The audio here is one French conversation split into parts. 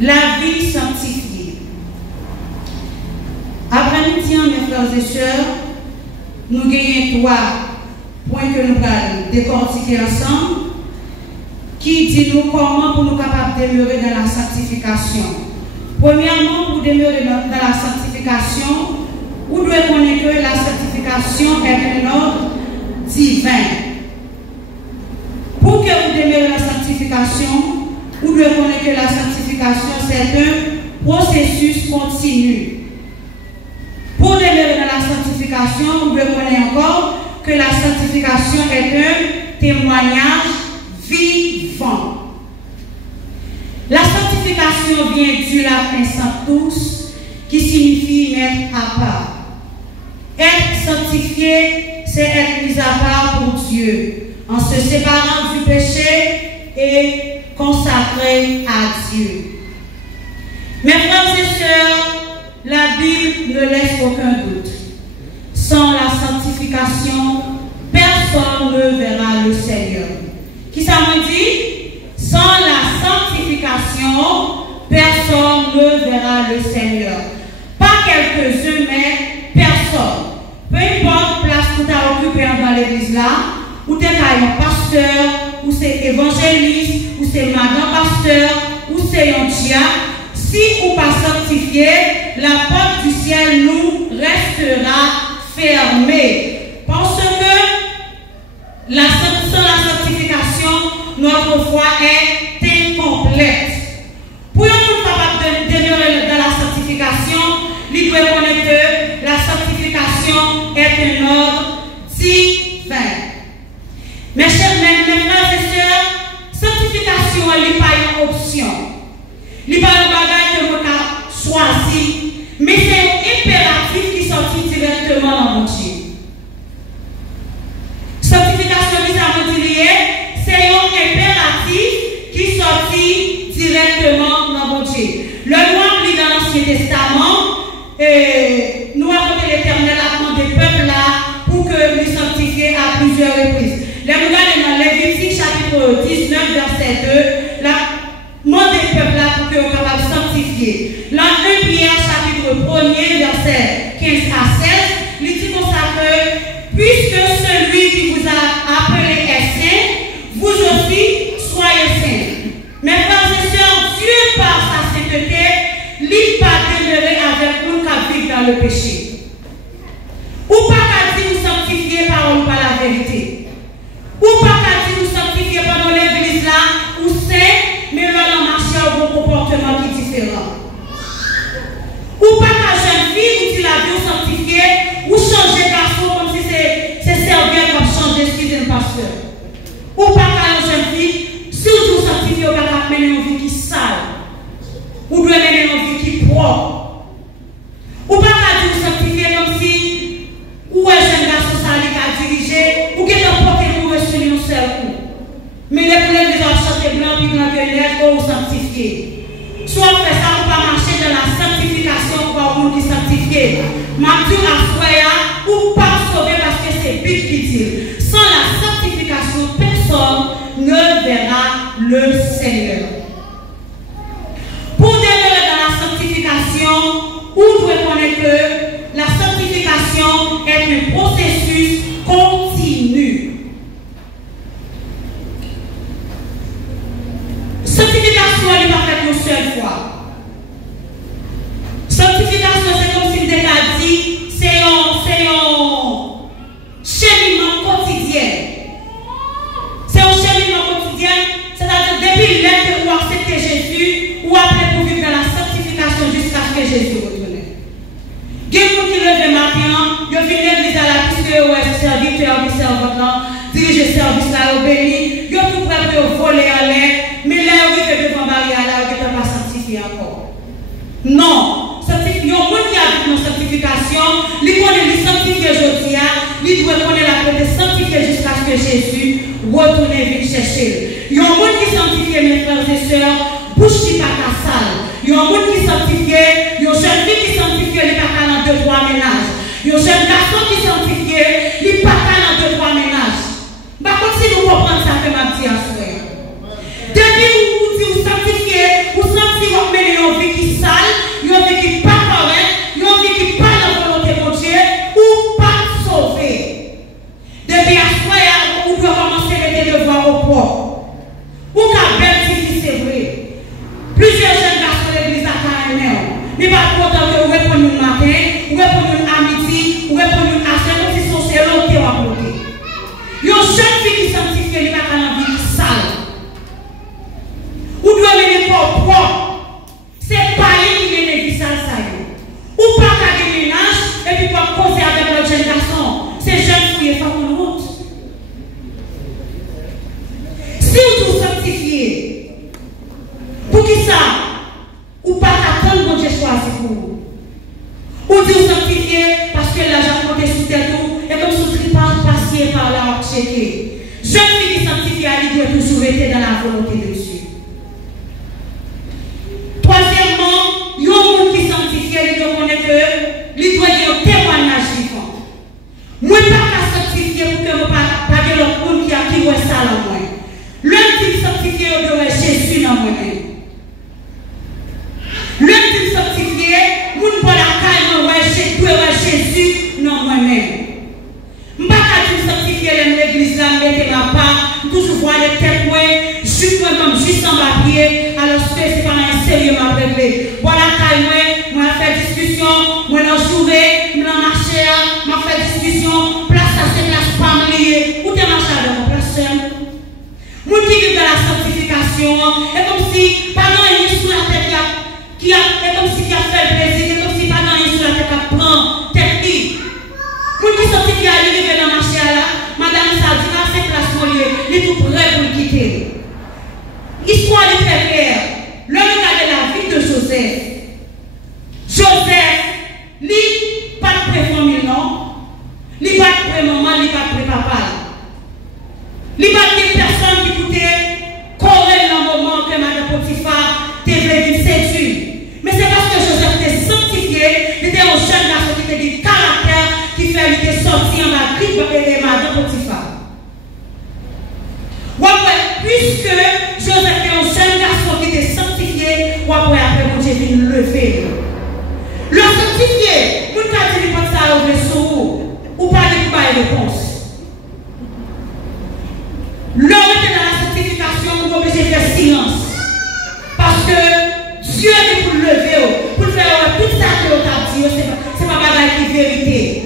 La vie sanctifiée. Après-midi, mes frères et sœurs, nous gagnons 3 points que nous allons décortiquer ensemble, qui dit nous comment pour nous capables de demeurer dans la sanctification. Premièrement, pour demeurer dans la sanctification, vous devez connaître que la sanctification est un ordre divin. Pour que vous demeurez dans la sanctification, vous devez connaître que la sanctification c'est un processus continu. Pour demeurer dans la sanctification, vous devez connaître encore que la sanctification est un témoignage vivant. La sanctification vient du latin sanctus, qui signifie mettre à part. Être sanctifié, c'est être mis à part pour Dieu, en se séparant du péché et consacré à Dieu. Mes frères et sœurs, la Bible ne laisse aucun doute. Sans la sanctification, personne ne verra le Seigneur. Qui ça me dit? Sans la sanctification, personne ne verra le Seigneur. Pas quelques-uns, mais personne. Peu importe la place que tu as occupée dans l'église là, ou tu es un pasteur, ou c'est évangéliste, ou c'est madame pasteur, ou c'est un diacre, si ou pas sanctifié, la porte du ciel nous restera fermée. Parce que sans la sanctification, notre foi est incomplète. Pour nous capables de demeurer dans la sanctification, il doit connaître que la sanctification est un ordre divin. Mes chers frères et sœurs, sanctification n'est pas une option. Il n'est pas un bagage que vous avez choisi, mais c'est un impératif qui sortit directement dans mon Dieu. Sanctification, ça veut dire c'est un impératif qui sortit directement dans mon Dieu. Le loi lit dans l'Ancien Testament, nous avons l'Éternel a demandé des peuples là pour que nous sanctifions à plusieurs reprises. Les regarder dans Lévitique chapitre 19 verset 2, la demande des peuples là pour que nous soyons capables de sanctifier. Dans 1 Pierre chapitre 1er verset 15 à 16, il dit comme ça que puisque celui qui vous a appelé est saint, vous aussi soyez saints. Mes frères et sœurs, Dieu par sa sainteté, il pas demeurer avec nous qui vivent dans le péché. Ou pas qu'à dire vous sanctifier par la vérité. Ou pas qu'à dire vous sanctifier pendant l'église là, ou saint, mais là on marche à un comportement qui est différent. Ou pas qu'à jeune fille, vous dit la vie sanctifiée, ou changer garçon comme si c'est servir comme changer, excusez-moi pasteur. Ou pas qu'à une jeune fille, surtout sanctifier, vous pouvez mener une vie qui sale. Ou doit mener une vie qui propre. Ou pas qu'à dire vous sanctifier comme si, ou un jeune garçon sale qui a dirigé, ou qui est emporté pour rester dans un seul coup. Mais les problèmes des enchantés blancs, puis blancs que l'air, pour vous sanctifier. Soit on fait ça, on va marcher dans la sanctification pour un monde qui sanctifié. Ma Dieu a soya, ou pas sauver parce que c'est Bible qui dit. Sans la sanctification, personne ne verra le Seigneur. Pour demeurer dans la sanctification, vous devez connaître que la sanctification est un processus continu. Sanctification n'est pas faite une seule fois. Sanctification, c'est comme si déjà dit, c'est un cheminement quotidien. C'est un cheminement quotidien, c'est-à-dire depuis l'heure que vous acceptez Jésus, ou après pour vivre dans la sanctification jusqu'à ce que Jésus retourne. Il y a des gens qui lèvent le matin, ils viennent à l'église à la puisque vous êtes serviteur, vous servez diriger le service là, vous béni, ils sont tout prêts pour voler à l'air, mais là, vous êtes devant Maria, là, vous n'êtes pas sanctifié encore. Non, il y a un monde qui a vu une sanctification, il connaît les sanctifiés aujourd'hui, il doit connaître la paix de sanctifier jusqu'à ce que Jésus retourne et vienne chercher. Il y a un monde qui sanctifie, mes frères et sœurs, bouche qui pas qu'à salle. Il y a un monde qui sanctifie, il y a une jeune fille qui sanctifie, il pas qu'à dans 2-3 ménages. Il y a un jeune garçon qui sanctifie, il pas qu'à dans 2-3 ménages. Par contre, si nous comprenons ça, que ma petite à souhait. Depuis où vous sanctifiez, vous sanctifiez, vous menez Mais pas content que vous répondez le matin, vous répondez à midi, vous répondez à ce comme si son cerveau était à bloquer. Il y a une jeune fille qui sanctifie, elle n'a pas envie sale. Vous devez mener corps propre. C'est pas lui qui mène l'église sale. Ou pas qu'à des ménages et puis pas causer avec l'autre jeune garçon. C'est jeune fille et pas qu'on honte. Si vous vous sanctifiez, pour qui ça? Ou pas qu'attendre que Dieu choisi pour vous. Ou dit vous sanctifier parce que l'argent compte sous tête et comme sous tripage passé par là, checker. Jeune fille qui sanctifie, elle doit toujours être dans la volonté de Dieu. Troisièmement, il y a un monde qui sanctifie, il doit connaître que il doit y avoir un témoignage vivant. Moi, je ne peux pas sanctifier pour que je ne pas de l'autre monde qui a qui voit ça dans moi. L'un qui sanctifie, il doit Jésus dans moi-même. L'un qui sanctifie, je ne peux pas Jésus dans moi-même. Je ne peux pas sanctifier l'église là, mettre ma part, toujours voir les têtes, juste comme juste en papier, alors que c'est pas un sérieux m'a réglé. Voilà, moi, fait discussion, moi, dans jouer, moi, marcher, moi, fait discussion, place à cette place pas liée. Où t'es marché dans mon place? Moi qui vit dans la sanctification, et comme si, pendant une sous la tête, qui a, et comme si qui a fait le plaisir, et comme si pendant une sous la tête, qui prend tête vie. Moi qui sanctifie à l'arrivée dans le marché là, madame, ça dit, là, c'est place pour lui, il est tout prêt pour le quitter. L'histoire est très claire. Le regard de la vie de Joseph. Joseph, lui, pas de pré-famille, non. Lui, pas de pré-maman, lui, pas de pré-papa. Lui, pas de personne qui coûtait courir dans le moment que Madame Potiphar devait séduire. Mais c'est parce que Joseph était sanctifié, il était un jeune garçon qui était du caractère, qui fait lui sortir en la grippe de Madame Potiphar. Puisque Joseph est un jeune garçon qui était sanctifié, ou après mon Dieu vient le lever. Le sanctifié, vous ne pouvez pas dire ça au vaisseau, ou pas de réponse. L'homme était dans la sanctification, vous êtes obligé de faire silence. Parce que Dieu est pour le lever, pour faire tout ça que l'on a dit, ce n'est pas la vérité.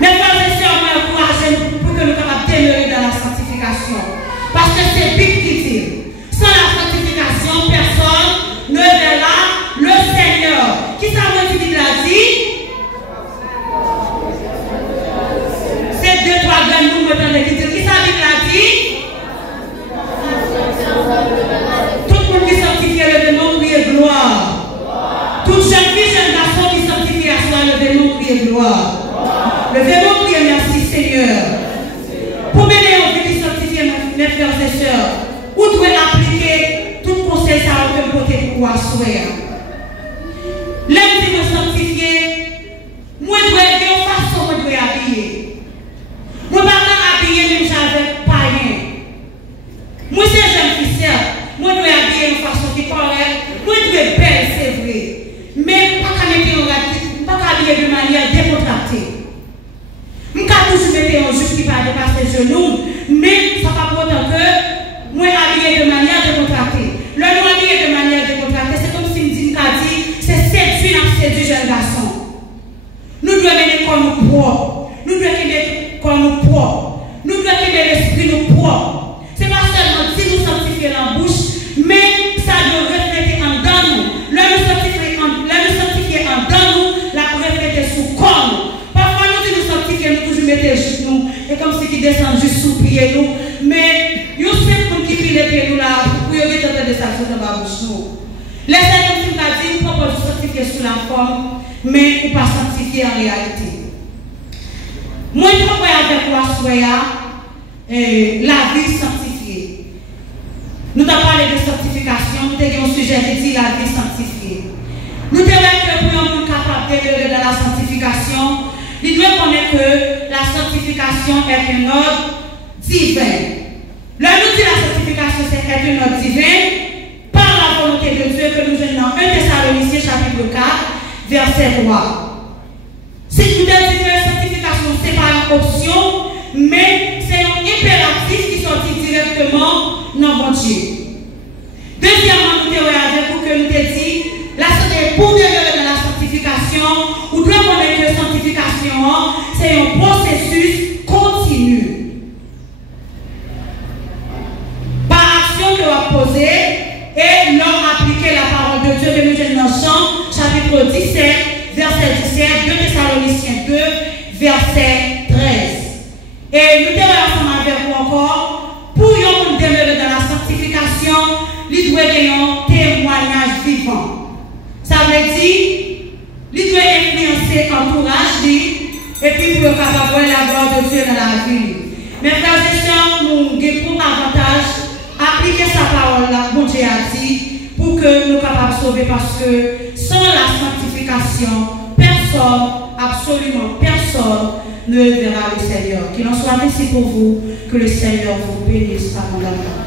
Mais frères et sœurs, moi, encouragez pour que nous puissions demeurer dans la sanctification. Parce que c'est Bible qui dit, sans la sanctification, personne ne verra le Seigneur. Qui ça veut dire qu'il a dit? C'est deux, trois grands nous me qui disent, qui ça veut dire qu'il a dit? Tout le monde qui sanctifie le démon crie gloire. Toute jeune fille, jeune garçon qui sanctifie à soi le démon crie gloire. Le démon crie merci Seigneur. Pour mener en vie sanctifier mes frères et sœurs, vous devez appliquer tout conseil à aucun côté pour assurer. L'homme qui me sanctifier, moi je dois être en façon moi je dois habiller. Moi je ne vais pas habiller même avec païen. Moi c'est jeune fille certes, moi je dois habiller en façon qui est correcte, moi je dois être belle, c'est vrai. Mais pas habiller de manière décontractée. Je ne peux pas toujours mettre un jupe qui va dépasser les genoux, mais ça ne va pas pour autant que moi habillé de manière décontractée. Le nom habillé de manière décontractée, c'est comme si je dis, c'est séduire du jeune garçon. Nous devons mener comme nous propres. Nous devons mener comme nous propres. Nous devons mener l'esprit nous propres. Ce n'est pas seulement si nous sanctifions la bouche, mais ça doit refléter en dedans nous. Là, nous sanctifier en dedans nous, la refléter sous corps. Parfois, nous disons nous sanctifier, nous toujours mettons juste nous, et comme si qui descend juste sous pied nous. Mais, il y a pour qui pile les pieds nous là, pour y avoir de ça sur la bouche nous. Laissez comme si nous avons dit, nous pouvons sanctifier sous la forme, mais nous pas sanctifier en réalité. Moi, je peux avec moi, la vie sanctifiée. Nous avons parlé de sanctification, nous avons un sujet qui dit la vie sanctifiée. Nous devons être pour un monde capable de dans la sanctification. Nous devons connaître que la sanctification est un ordre divin. Là, nous dit la sanctification, c'est un ordre divin par la volonté de Dieu que nous venons dans 1 Thessaloniciens chapitre 4, verset 3. Si nous disons que la sanctification, ce n'est pas une option, mais c'est un impératif qui sortit directement dans mon Dieu. Deuxièmement, nous avons avec vous que nous avons dit, la sanctification sanctification, ou doit connaître que sanctification, c'est un processus continu. Par action que vous posez, et l'on appliquer la parole de Dieu que nous tenons dans Jean, chapitre 17, verset 17, 2 Thessaloniciens 2, verset 13. Et nous devons ensemble avec vous encore, pour nous demeurer dans la sanctification, il doit avoir un témoignage vivant. Ça veut dire, il doit influencer l'entourage, et puis pour être capable de voir la gloire de Dieu dans la vie. Mes frères et sœurs, nous avons pour avantage appliquer sa parole là, bon Dieu a dit, pour que nous soyons capables de sauver, parce que sans la sanctification, personne, absolument personne, ne verra le Seigneur. Qu'il en soit ainsi pour vous, que le Seigneur vous bénisse abondamment.